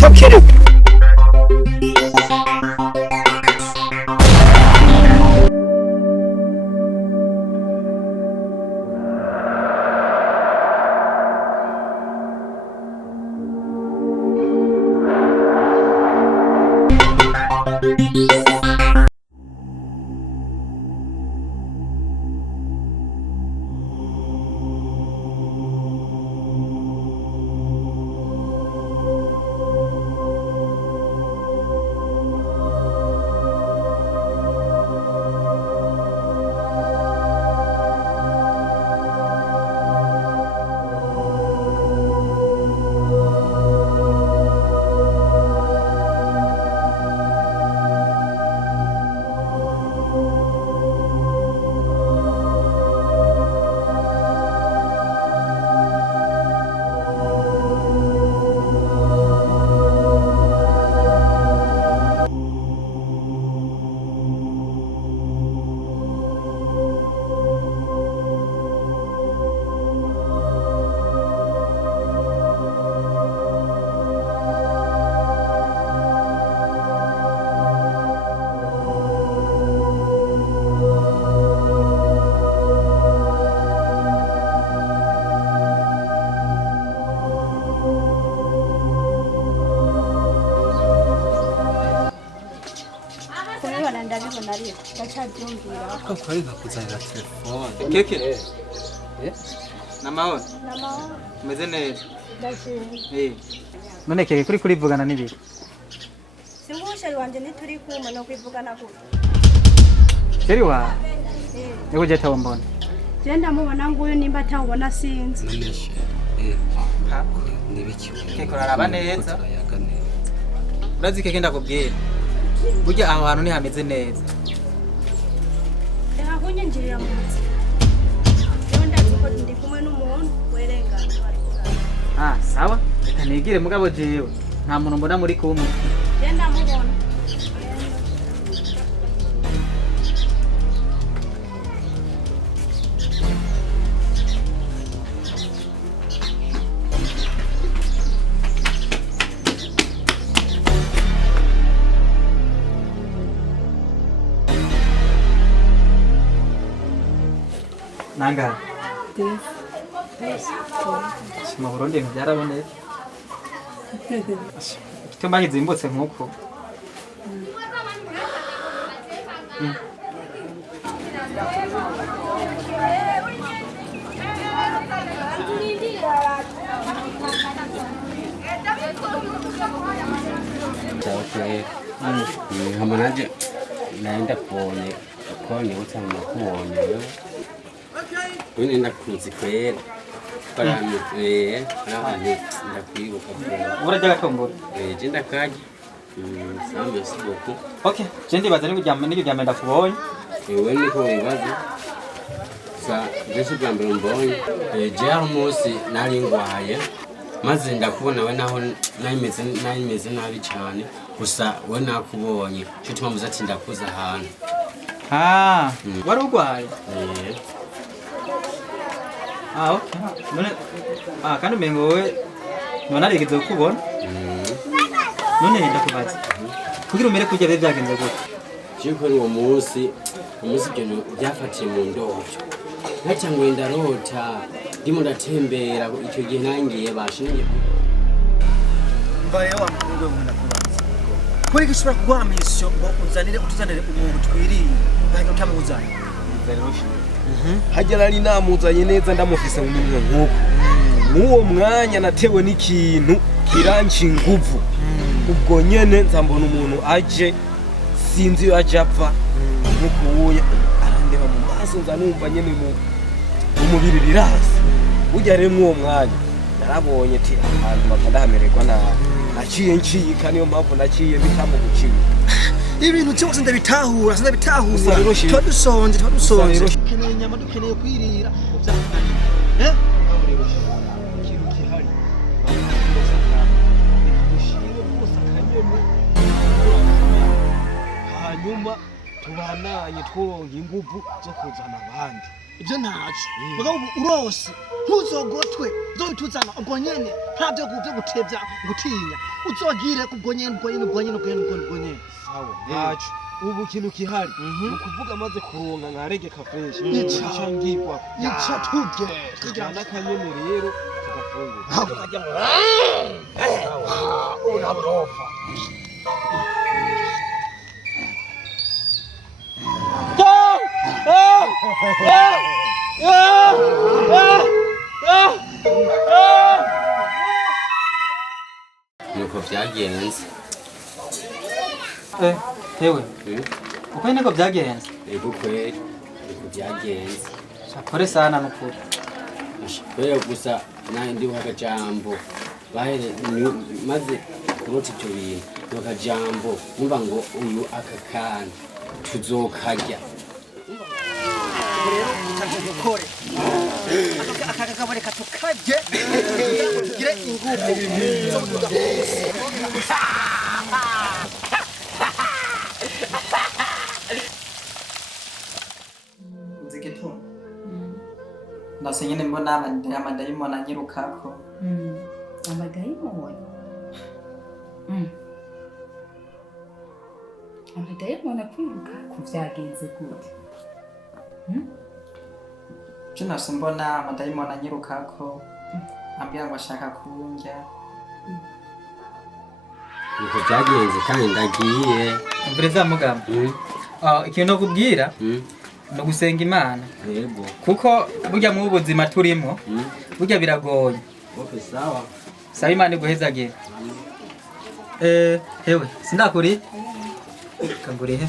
Tokere Ko kwari nakuzanira telefone. Keke. Namaona. Umeze neza. None keke kuri kurivugana n'ibiki? Singusheri wanje nituri kuma no kwivugana ko. Sheri wa. Yego je tawumbona. Je ndamubona nguyu nimba tawubona sinzi. Noneshe nibiki Keke uraraba neza. Urazi keke ndakubwira. Burya aho hantu ni hameze neza. Hunye njirira mu nzi. Yo ndazi ko ndi kumwe n'umuntu werengana bari. Sawa. Reka nigire mugabo jewe. Nta muntu mbona muri kumwe. Je ndamubona. Nanga. Sima Burundi ntibyaraboneye. Icyumba kizimbutse nk'uko. hamanaje naenda kuone utanga kuone Wini nakuzi kweli. Parami ndakwibuka kweli. Urajya gatombora. Jenda kaje. Sambe siboko. Okay, jendi bazani kuryama ndakubonye. Wewe niko wibaza. Sa Yesu bambere mbonye. Jya munsi nari ngwaye. Maze ndakubona we naho nayimeze nabi cyane. Gusa we nakubonye. Cyo tuma muzati ndakuza ahantu. Wari ugwaye? Okay. None kandi umengo we none arigeze kukubona? None ndakubaza. Kugira umere kujya be byagenze gute? Cyiko uwo munsi geno byafatiye mu ndobo. Ntacyangwe ndarota ndimo ndatembera icyo gihe nangiye bashingiye. Mbaye wa mpungu we ndakubaza. Kuri gishobora kugwa amisyo ngo utuzanire umuntu twiriye. Ntabwo utamuzanye. Hajya nari namuzanye neza ndamufise mu minwe nk'uko. N'uwo mwanya natewe n'ikintu kiranci inguvu. Ubwo nyene nzambona umuntu aje sinzi yo ajapfa nk'ukuye arandeba mu maso nzanumva nyene mu umubiri rirasi. Burya rero mw'uwo mwanya narabonye ati ahantu bakadahamererwa nabi. Naciye ncika niyo mpamvu naciye bitamu guciye. Ibintu cyose ndabitahura twadusonje dukeneye inyama dukeneye kwirira byakunaniye ikintu gihari hanyuma tubananye tworonka ingufu zo kuzana abandi ibyo ntacyo mugabo urose ntuzogotwe uzobituzana ubwo nyene nta byo gutebya gutinya uzogire ubwo nyene sawa ntaco ubu kintu kihari ni ukuvuga amaze kuronka nkaregeka fresh Ica. ngirwa ica turye tujyana akanyene rero tugafungura ntabwo ukajya ngo ubu ntabwo uropfa nuko byagenze hewe uko niko byagenze ego kweli nuko byagenze kore sana nukuri kubera gusa nawe ndiho akajambo maze kurota ibyo bintu ni akajambo numva ngo uyu aka kana tuzokarya rero ukazikore aka kagabo reka tukarye tugire ingufu zo kuvuga nzigitu ndase nyine mbona amadayimoni anyirukako amadayimoni amadayimoni akwiruka ku byagenze gute byo nase mbona amadayimoni anyirukako ambwira ngo ashaka kunjya nuko byagenze kandi ndagiye mvure za mugamba ikintu nakubwira no gusenga imana yego kuko burya mu buzima turimo burya biragoye okay sawa saba imana iguhezagire hewe sindakuri kagurihe